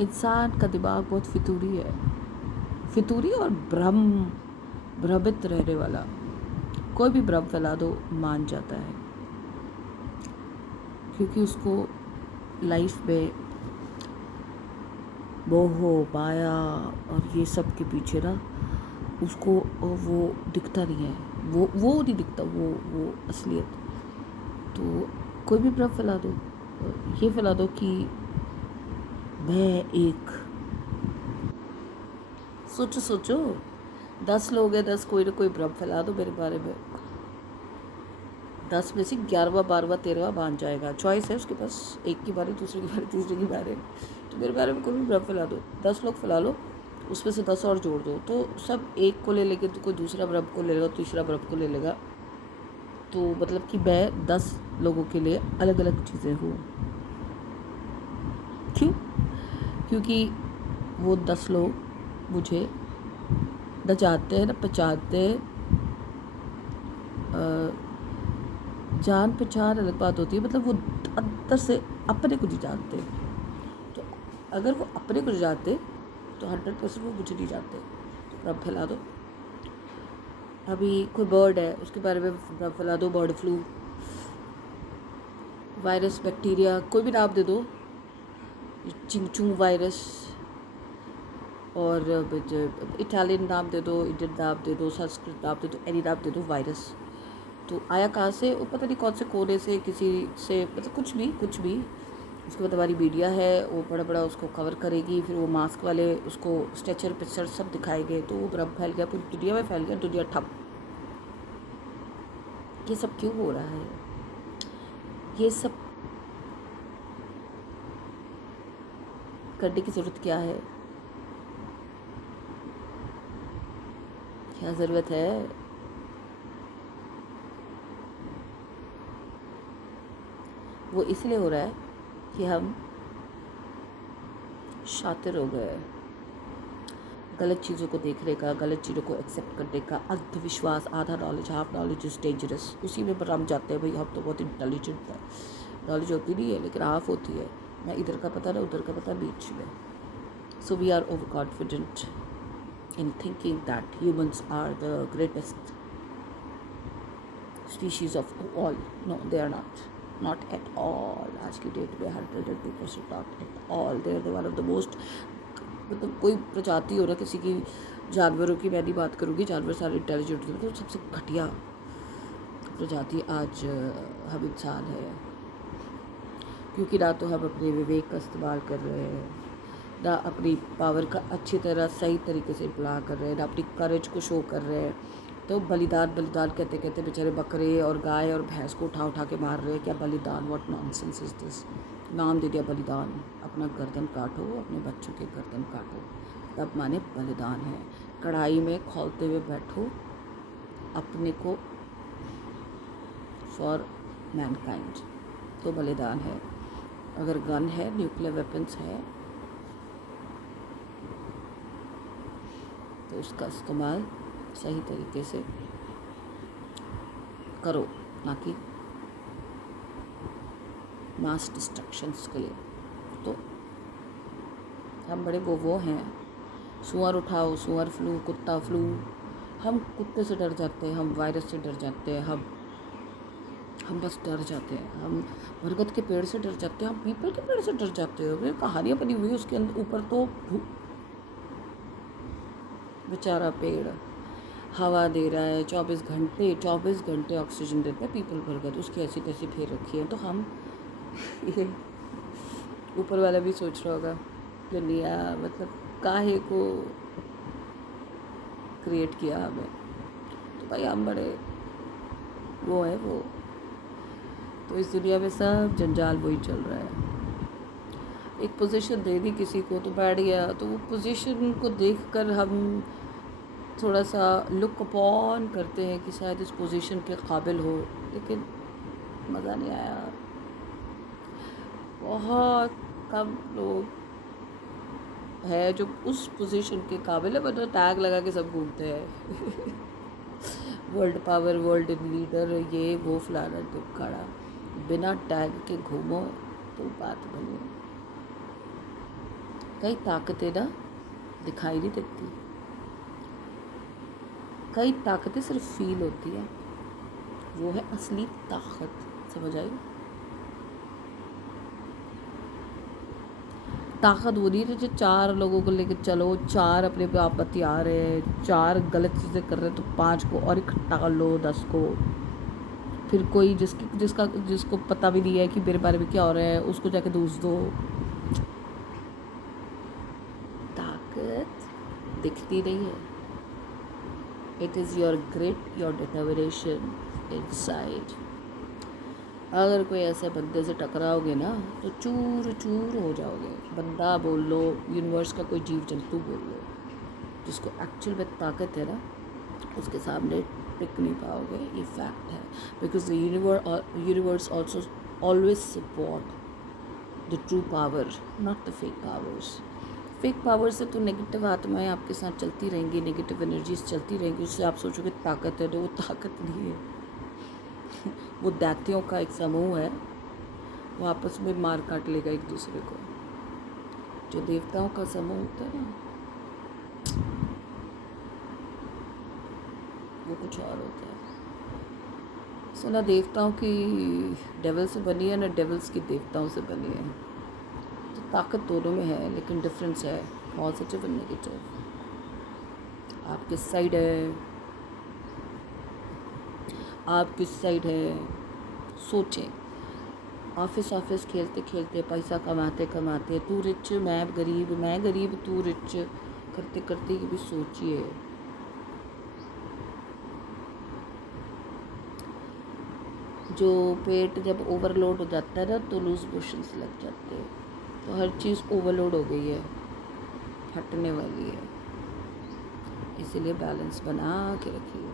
इंसान का दिमाग बहुत फितूरी है, फितूरी और भ्रमित रहने वाला। कोई भी भ्रम फैला दो मान जाता है, क्योंकि उसको लाइफ में मोह माया और ये सब के पीछे ना उसको वो दिखता नहीं है, वो नहीं दिखता, वो असलियत। तो कोई भी भ्रम फैला दो, ये फैला दो कि मैं एक, सोचो सोचो 10 लोग हैं, 10 कोई ना कोई भ्रम फैला दो मेरे बारे में, 10 में से 11वां 12वां 13वां मान जाएगा। चॉइस है उसके पास, एक की बारे, दूसरे की बारे, तीसरे की बारे। तो मेरे बारे में कोई भी भ्रम फैला दो, 10 लोग फैला लो, उसमें से 10 और जोड़ दो, तो सब एक को ले लेंगे, तो कोई दूसरा भ्रम को ले लेगा, तीसरा भ्रम को ले लेगा। तो मतलब कि मैं 10 लोगों के लिए अलग अलग चीज़ें हूँ। क्यों? क्योंकि वो 10 लोग मुझे न जानते हैं न पहचानते हैं। जान पहचान अलग बात होती है, मतलब वो अंदर से अपने को नहीं जानते। तो अगर वो अपने को नहीं जानते तो 100% वो मुझे नहीं जानते। तो अब फैला दो, अभी कोई बर्ड है उसके बारे में फैला दो, बर्ड फ्लू, वायरस, बैक्टीरिया, कोई भी नाम दे दो, चिंगचू वायरस, और इटालियन नाम दे दो, इंडियन नाम दे दो, संस्कृत नाम दे दो, एनी नाम दे दो, वायरस। तो आया कहाँ से? वो पता नहीं कौन से कोने से, किसी से, मतलब कुछ भी। उसके बाद हमारी मीडिया है वो बड़ा बड़ा उसको कवर करेगी, फिर वो मास्क वाले उसको स्ट्रेचर पिक्चर सब दिखाएंगे, तो वो भ्रम फैल गया, पूरी दुनिया में फैल गया, दुनिया ठप। ये सब क्यों हो रहा है? ये सब करने की ज़रूरत क्या है? क्या ज़रूरत है? वो इसलिए हो रहा है कि हम शातिर हो गए, गलत चीज़ों को देखने का, गलत चीज़ों को एक्सेप्ट करने का, अंधविश्वास, आधा knowledge half knowledge is dangerous, उसी में रम जाते हैं। भाई हम तो बहुत इंटेलिजेंट है, नॉलेज होती नहीं है लेकिन हाफ होती है, ना इधर का पता ना उधर का पता, बीच में। So we are over confident in thinking that humans are the greatest species of all. No, they are not at all. आज की डेट में 102% not at all, they are one of the most, मतलब कोई प्रजाति हो ना किसी की, जानवरों की मैं नहीं बात करूँगी, जानवर सारे इंटेलिजेंट होते हैं, मतलब सबसे घटिया प्रजाति आज हम इंसान है। क्योंकि ना तो हम अपने विवेक का इस्तेमाल कर रहे हैं, ना अपनी पावर का अच्छी तरह सही तरीके से इम्प्लॉय कर रहे हैं, ना अपनी करेज को शो कर रहे हैं। तो बलिदान कहते कहते बेचारे बकरे और गाय और भैंस को उठा के मार रहे हैं। क्या बलिदान? What nonsense is this? नाम दे दिया बलिदान। अपना गर्दन काटो, अपने बच्चों के गर्दन काटो, तब माने बलिदान है। कढ़ाई में खौलते हुए बैठो अपने को फॉर मैनकाइंड, तो बलिदान है। अगर गन है, न्यूक्लियर वेपन्स है, तो उसका इस्तेमाल सही तरीके से करो, ना कि मास डिस्ट्रक्शंस के लिए। तो हम बड़े वो हैं, सुअर उठाओ, सुअर फ्लू, कुत्ता फ्लू, हम कुत्ते से डर जाते हैं, हम वायरस से डर जाते हैं, हम बस डर जाते हैं, हम बरगद के पेड़ से डर जाते हैं, हम पीपल के पेड़ से डर जाते हैं। कहानियाँ बनी हुई है उसके अंदर, ऊपर तो बेचारा पेड़ हवा दे रहा है 24 घंटे ऑक्सीजन देता है, पीपल बरगद उसकी ऐसी तैसी फेर रखी है। तो हम ये ऊपर वाला भी सोच रहा होगा दुनिया, मतलब काहे को क्रिएट किया हमें। तो भाई हम बड़े वो है वो, तो इस दुनिया में सब जंजाल वही चल रहा है। एक पोजीशन दे दी किसी को तो बैठ गया, तो वो पोजीशन को देखकर हम थोड़ा सा लुक अपॉन करते हैं कि शायद इस पोजीशन के काबिल हो, लेकिन मज़ा नहीं आया। बहुत कम लोग है जो उस पोजीशन के काबिल है, मतलब टैग लगा के सब घूमते हैं वर्ल्ड पावर, वर्ल्ड लीडर, ये वो फलाना टिमकाड़ा, बिना टैग के घूमो तो बात बनी। कई ताकतें ना दिखाई नहीं देती, कई ताकतें सिर्फ फील होती है, वो है असली ताकत। समझ आई? ताकत वो नहीं है जो 4 लोगों को लेकर चलो, 4 अपने पे आप बतिया रहे हैं, 4 गलत चीज़ें कर रहे हैं तो 5 को और इकट्ठा कर लो, 10 को। फिर कोई जिसको पता भी नहीं है कि मेरे बारे में क्या हो रहा है उसको जाके दोष दो। ताकत दिखती नहीं है, it is your grit, your determination inside. अगर कोई ऐसे बंदे से टकराओगे ना तो चूर चूर हो जाओगे। बंदा बोल लो, यूनिवर्स का कोई जीव जंतु बोल लो, जिसको एक्चुअल में ताकत है ना, उसके सामने टिक नहीं पाओगे। ये फैक्ट है, because the universe also always support the true power, not the fake powers. Fake power से तो नेगेटिव आत्माएं आपके साथ चलती रहेंगी, नेगेटिव एनर्जीज चलती रहेंगी, उससे आप सोचोगे ताकत है, तो वो ताकत नहीं है। वो दैत्यों का एक समूह है, वो आपस में मार काट लेगा एक दूसरे को। जो देवताओं का समूह होता है ना, वो कुछ और होता है। सो ना देवताओं की डेविल से बनी है, ना डेविल्स की देवताओं से बनी है। तो ताकत दोनों में है, लेकिन डिफरेंस है पॉजिटिव और नेगेटिव। आप किस साइड है, आप किस साइड है, सोचें। ऑफिस खेलते खेलते, पैसा कमाते कमाते, तू रिच मैं गरीब तू रिच करते करते ये भी सोचिए। जो पेट जब ओवरलोड हो जाता है ना तो लूज मोशंस लग जाते हैं। तो हर चीज़ ओवरलोड हो गई है, फटने वाली है, इसीलिए बैलेंस बना के रखिए।